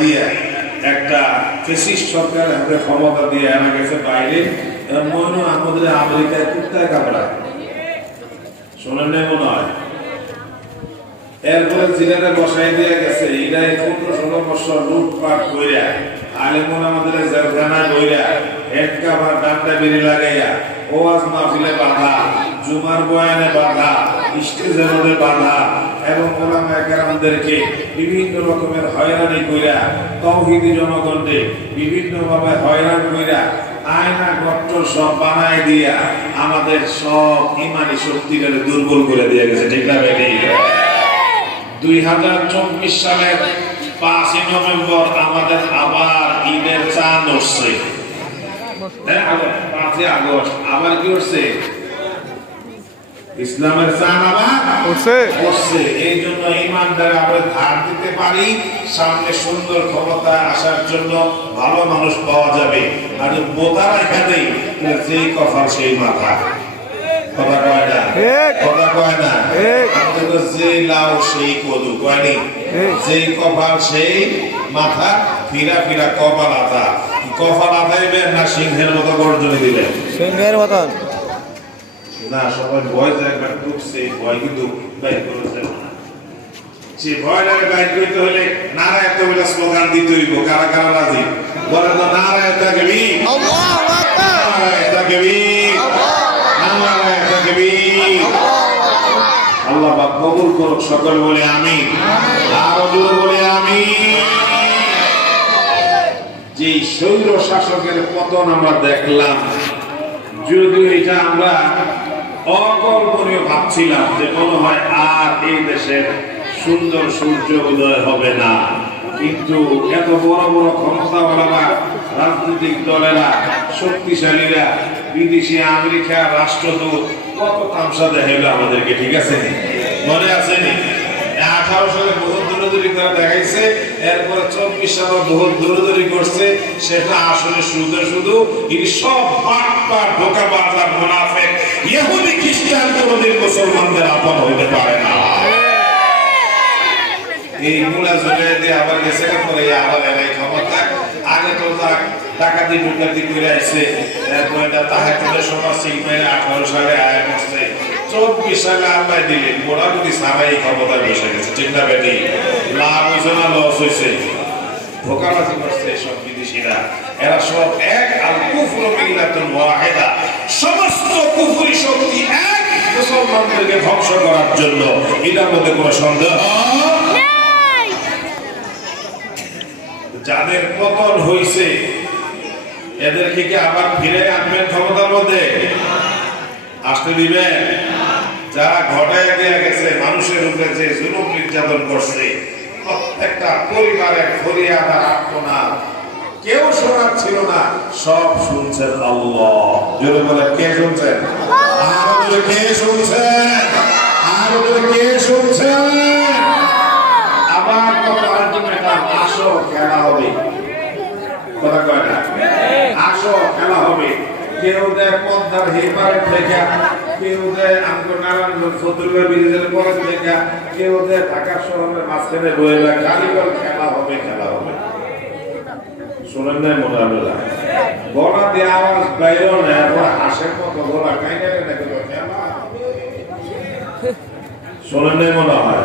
দিয়ে একটা ফেসিস্ট সরকার হাতে ক্ষমতা দিয়ে আনা গেছে বাইরে মনে আমাদের আমেরিকায় কুত্তায় কামড়ায় শোনেন নাই মনে হয়। এরপরে জিরাটা বসাই দিয়ে গেছে এটাই 15-16 বছর লুটপাট কইরা আলেমন আমাদের জেলখানায় বইরা হেড কাভার ডান্ডা বেরি লাগাইয়া ওয়াজ মাহফিলে বাধা, জুমার বয়ানে বাধা, স্টেজের মধ্যে বাধা এবং ওলামায়ে কেরামদেরকে বিভিন্ন রকমের হয়রানি কইরা তাওহীদি জনগণকে বিভিন্নভাবে হয়রান কইরা আয়না গট্ট সব বানায় দিয়া আমাদের সব ইমানি শক্তিকে দুর্বল করে দিয়ে গেছে। ঠিক না বেটি? 2024 সালের 5 নভেম্বর আমাদের আবার ঈদের চাঁদ উঠছে। 5 আগস্ট আবার কি উঠছে? ইসলামের চাঁদ আবার উঠছে। এই জন্য ইমানদার আমরা ধার দিতে পারি, সামনে সুন্দর ক্ষমতা আসার জন্য ভালো মানুষ পাওয়া যাবে। আর বোতারা এখানে যেই কপাল সেই মাথা, কথা কয় না, কথা কয় না, যে লাউ সেই কদু কয়নি, যেই কপাল সেই মাথা, ফিরা ফিরা কপাল আতা। কপাল আতাইবেন না সিংহের মতো গর্জনে দিবেন? সিংহের মতো না, সবাই ভয় একবার ঢুকছে, ভয় কিন্তু বাইর করেছে না। সে ভয়টাকে বাইর করতে হলে নারায় তবিলা স্লোগান দিতে হইব। কারা কারা রাজি বলেন তো? নারায় তাকবীর, নারায় তাকবীর, নারায় তাকবীর। আল্লাহ পাক কবুল করুক। সকল বলে আমিন, আর জোরে বলে আমিন। যে স্বৈর শাসকের পতন আমরা দেখলাম, যদিও এটা আমরা অকল্পনীয় ভাবছিলাম যে মনে হয় আর এই দেশের সুন্দর সূর্য উদয় হবে না, কিন্তু এত বড় বড় ক্ষমতাওয়ালারা, রাজনৈতিক দলেরা, শক্তিশালীরা, বিদেশি আমেরিকা রাষ্ট্রদূত কত তামসা দেখাইলো আমাদেরকে। ঠিক আছে? মনে আছে নি? 18 সালে বহুত দূরদূরি করে দেখাইছে, এরপরে 24 সালে বহুত দূরদূরি করছে। সেটা আসলে শুধু সব বাটপার, ধোঁকাবাজ আর মুনাফিক ইহুদি খ্রিস্টান কোনদিন মুসলমানদের আপন হইতে পারে না। এই মুলা জলে দিয়ে আবার গেছে পরে আবার এলাই ক্ষমতা। আগে তো ডাকাতি ডুকাতি করে আসছে, এরপরে তাহাজ্জুদের সময় সিংহের 18 সালে আয় করছে, 24 সালে আল্লাহ দিলেন মোটামুটি সারাই ক্ষমতায় বসে গেছে। ঠিক না বেটি? লাভ হয়েছে না লস হয়েছে? ধোঁকাবাজি করছে সব বিদেশিরা। এরা সব এক, আল কুফরু মিল্লাতুন ওয়াহিদা, সমস্ত কুফরি শক্তি এক, মুসলমানদেরকে ধ্বংস করার জন্য। এটার মধ্যে কোনো সন্দেহ নাই। যাদের পতন হইছে এদেরকে কি আবার ফিরে আনবেন ক্ষমতার মধ্যে? আসতে দিবেন? যারা ঘটায় দিয়ে গেছে, মানুষের উপরে যে জুলুম নির্যাতন করছে, প্রত্যেকটা পরিবারের ফরিয়াদ আর আর্তনাদ কেউ শোনার ছিল না, সব শুনছেন আল্লাহ। জোরে বলে কে শুনছেন? আরো জোরে কে শুনছেন? আরো জোরে কে শুনছেন? আবার কত আলটিমেটাম, আসো খেলা হবে। কথা কয় না? আসো খেলা হবে। কেউ দেয় পদ্মার হেপারের থেকে, কেউ দেয় নারায়ণ ফতুল্লা ব্রিজের পরের থেকে, কেউ দেয় ঢাকা শহরের মাঝখানে রয়েছে। খালি বল খেলা হবে, খেলা হবে। শোনেন নাই মনে হবে? গলা দিয়ে আওয়াজ বাইরেও নেই, হাসের মতো গলা কাইনে খেলা। শোনেন নাই মনে হয়?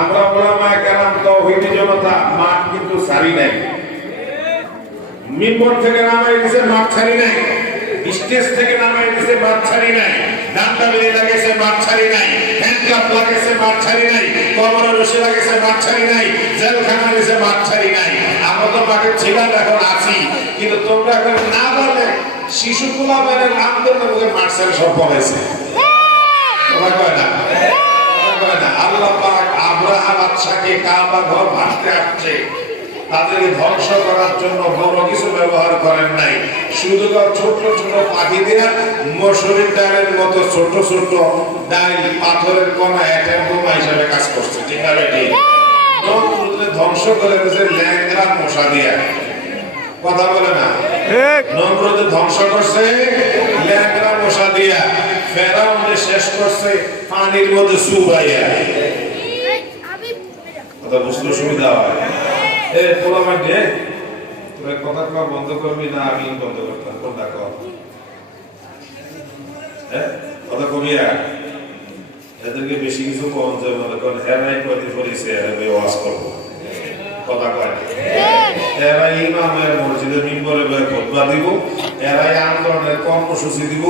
আমরা ওলামায়ে কেরাম তাওহীদি জনতা মাঠ কিন্তু ছাড়ি নাই। মিম্বর থেকে নামাই দিয়েছে, মাঠ ছাড়ি নাই। স্টেজ থেকে নামাই দিয়েছে, মাঠ ছাড়ি নাই। ডান্ডা বেরি লাগাইছে, মাঠ ছাড়ি নাই। হ্যান্ডকাপ লাগাইছে, মাঠ ছাড়ি নাই। কবরে বসে লাগাইছে, মাঠ ছাড়ি নাই। জেলখানা দিয়েছে, মাঠ ছাড়ি নাই। আমরা তো মাঠে ছিলাম, এখন আছি, কিন্তু তোমরা এখন না বলে শিশু পোলাপানের আন্দোলনে মাঠ ছেড়ে সব পড়াইছে। তোমরা কয় না? আল্লাহ পাক আব্রাহা বাদশাকে কাবা ঘর ভাঙতে আসছে, তাদের ধ্বংস করার জন্য বড় কিছু ব্যবহার করেন নাই। শুধু ছোট ছোট পাখিদের মসুরির ডালের মতো ছোট ছোট ডাল, পাথরের কণা অ্যাটম বোমা হিসাবে কাজ করছে। ঠিক না বেটি? ধ্বংস করে দিয়েছে ল্যাংড়া মশা দিয়া। কথা বলে না? নমরুদ ধ্বংস করছে ল্যাংড়া মশা দিয়া। ফেরাউন শেষ করছে পানির মধ্যে চুবাইয়া। কথা বুঝতে সুবিধা হয়? এ পোলা মাইন্ডে তোরা কথা কওয়া বন্ধ করবি না আমি বন্ধ করতাম কোনটা কর কথা কবিয়া এদেরকে বেশি কিছু কম যে মনে করেন হেরাই কয়দিন পরিছে ওয়াজ করবো কথা কয় এরাই ইমামের মসজিদের মিম্বরে খুতবা দিব, এরাই আন্দোলনের কর্মসূচি দিব,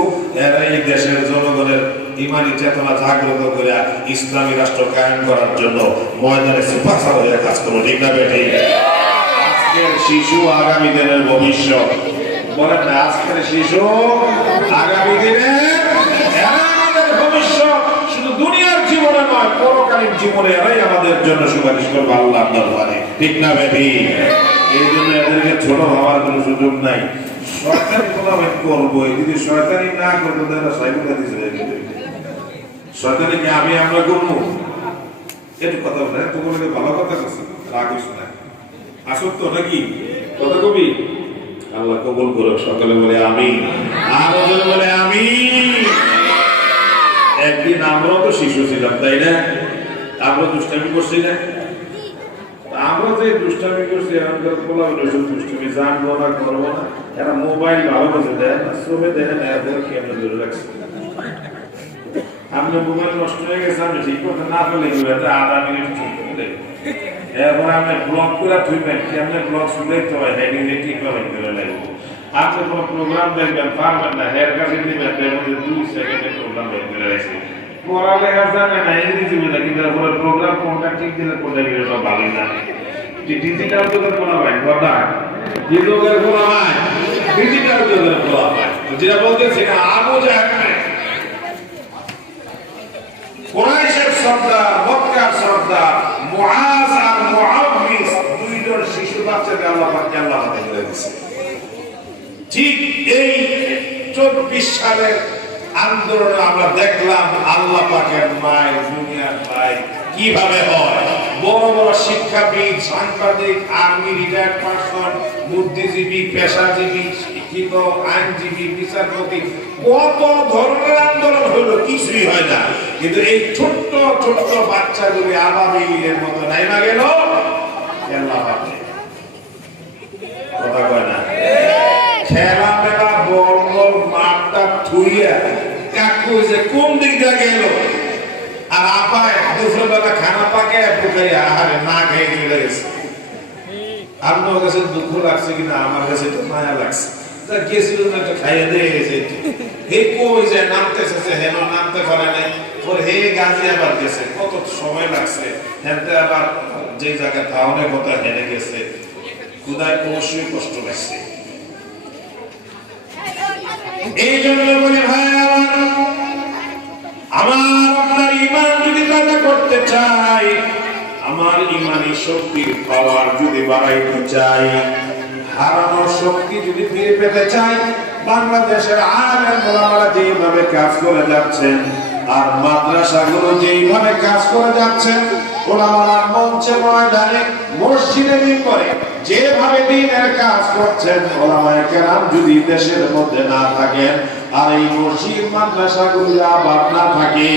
এরাই দেশের জনগণের ইমানি চেতনা জাগ্রত করে ইসলামী রাষ্ট্র কায়েম করার জন্য ময়দানে সুপারস্টার হয়ে কাজ করবো। ঠিক না বেটি? আজকের শিশু আগামী দিনের ভবিষ্যৎ। বলেন না, আজকের শিশু আগামী দিনের আমাদের ভবিষ্যৎ। শুধু দুনিয়ার জীবনে নয়, পরকালীন জীবনে এরাই আমাদের জন্য সুপারিশ করবে আল্লাহর দরবারে। ঠিক না বেটি? এই জন্য এদেরকে ছোট হওয়ার কোনো সুযোগ নাই। শয়তানি কোলাবাদ করবো, যদি শয়তানি না করবো তাহলে সাইবুকা দিছে শয়তানিকে আমরা করবো। একটু কথা বলে তোমাকে ভালো কথা বলছি, রাগ হইছ না, আসল তো নাকি কথা কবি। আল্লাহ কবুল করো। সকালে বলে আমি, আরো জোরে বলে আমি। একদিন আমরাও তো শিশু ছিলাম, তাই না? আমরা দুষ্টামি করছি না? আমরা যে দুষ্টামি করছি এখনকার পোলা দুষ্টামি জানবো না, করবো না। এরা মোবাইল ভালোবাসে দেয় না, ছবি দেয় না, এদের কেমন ধরে রাখছে। আপনার মোবাইল নষ্ট হয়ে গেছে, আমি ঠিক করতে না পারলে আধা মিনিট ঠিক করে এরপর আপনি ব্লক করে থুইবেন, কেমনে ব্লক শুনলেই হয় হ্যাঁ ঠিক করে লাগবে। আপনি কোনো প্রোগ্রাম দেখবেন পারবেন না, হেয়ার কাছে দিবেন, এর মধ্যে 2 সেকেন্ডে প্রোগ্রাম বের করে রাখছে। পড়ালেখা জানে না, ইংরেজি বুঝে, কিন্তু এরপরে প্রোগ্রাম কোনটা ঠিক দিলে কোনটা গেলে সব ভালোই জানে। ডিজিটাল যুগের কোনো ভাই কথা, কি যুগের কোনো ভাই, ডিজিটাল যুগের কোনো ভাই। যেটা বলতেছি না, আবু জাহেল কুরাইশের সর্দার, মক্কার সর্দার মুআজ আর মুআউবিস, দুইজন শিশু বাচ্চাকে আল্লাহ পাক আল্লাহ হাতে তুলে দিয়েছে। ঠিক এই 24 সালের আন্দোলনে আমরা দেখলাম আল্লাহ পাকের মায়ের দুনিয়ার ভাই কিভাবে হয়। বড় বড় শিক্ষাবিদ, সাংবাদিক, আর্মি রিটায়ার্ড পারসন, বুদ্ধিজীবী, পেশাজীবী, শিক্ষিত, আইনজীবী, বিচারপতি, কত ধরনের আন্দোলন হলো, কিছুই হয় না। কিন্তু এই ছোট্ট ছোট্ট বাচ্চাগুলি আবাবিলের মতো নাইমা গেল আল্লাহ পাকে। কথা কয় না? খেলা মেলা বল মাঠটা থুইয়া কাকু যে কোন দিক দিয়ে গেল, আর আপায় দুপুরবেলা খানা পাকে পুকাইয়া আহারে না খেয়ে চলে গেছে। আপনার কাছে দুঃখ লাগছে কিনা, আমার কাছে তো মায়া লাগছে। তা গেছিল না, একটা খাইয়ে দিয়ে গেছে। হে কই যায় নামতেছে, হেন নামতে পারে নাই, ওর হে গাজিয়াবাদ গেছে, কত সময় লাগছে। হেনতে আবার যে জায়গায় টাউনের কথা হেনে গেছে, খুদায় অবশ্যই কষ্ট লাগছে। এই জন্য বলি ভাই আমার আপনার ইমান যদি দাদা করতে চাই, আমার ইমানি শক্তির পাওয়ার যদি বাড়াইতে চাই, হারানোর শক্তি যদি ফিরে পেতে চাই, বাংলাদেশের আলেম ওলামারা যেভাবে কাজ করে যাচ্ছেন আর মাদ্রাসাগুলো যেভাবে কাজ করে যাচ্ছেন, ওলামারা মঞ্চে ময়দানে মসজিদে মিম্বরে যেভাবে দ্বীনের কাজ করছেন, ওলামায়ে কেরাম যদি দেশের মধ্যে না থাকেন আর এই মসজিদ মাদ্রাসাগুলো আবার না থাকে,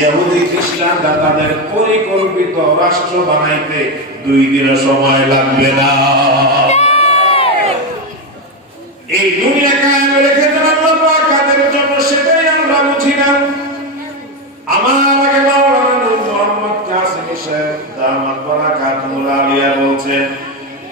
ইহুদি খ্রিস্টানরা তাদের পরিকল্পিত রাষ্ট্র বানাইতে 2 দিনের সময় লাগবে না। এই দুনিয়া কায়েমে রেখে দেওয়ার আল্লাহ কাদের জন্য সেটাই আমরা বুঝি না। আমার আগে মাওলানা নূর মোহাম্মদ কাসেমী সাহেব দামাত বারাকাতুল আলিয়া বলছেন,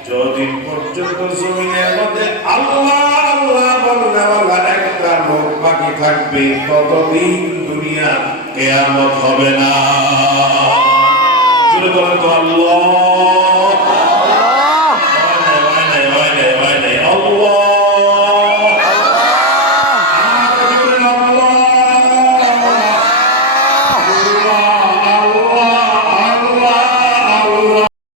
যতদিন পর্যন্ত জমিনের মধ্যে আল্লাহ আল্লাহ বলনেওয়ালা একটা লোক বাকি থাকবে, ততদিন দুনিয়া কিয়ামত হবে না। বলেন তো আল্লাহ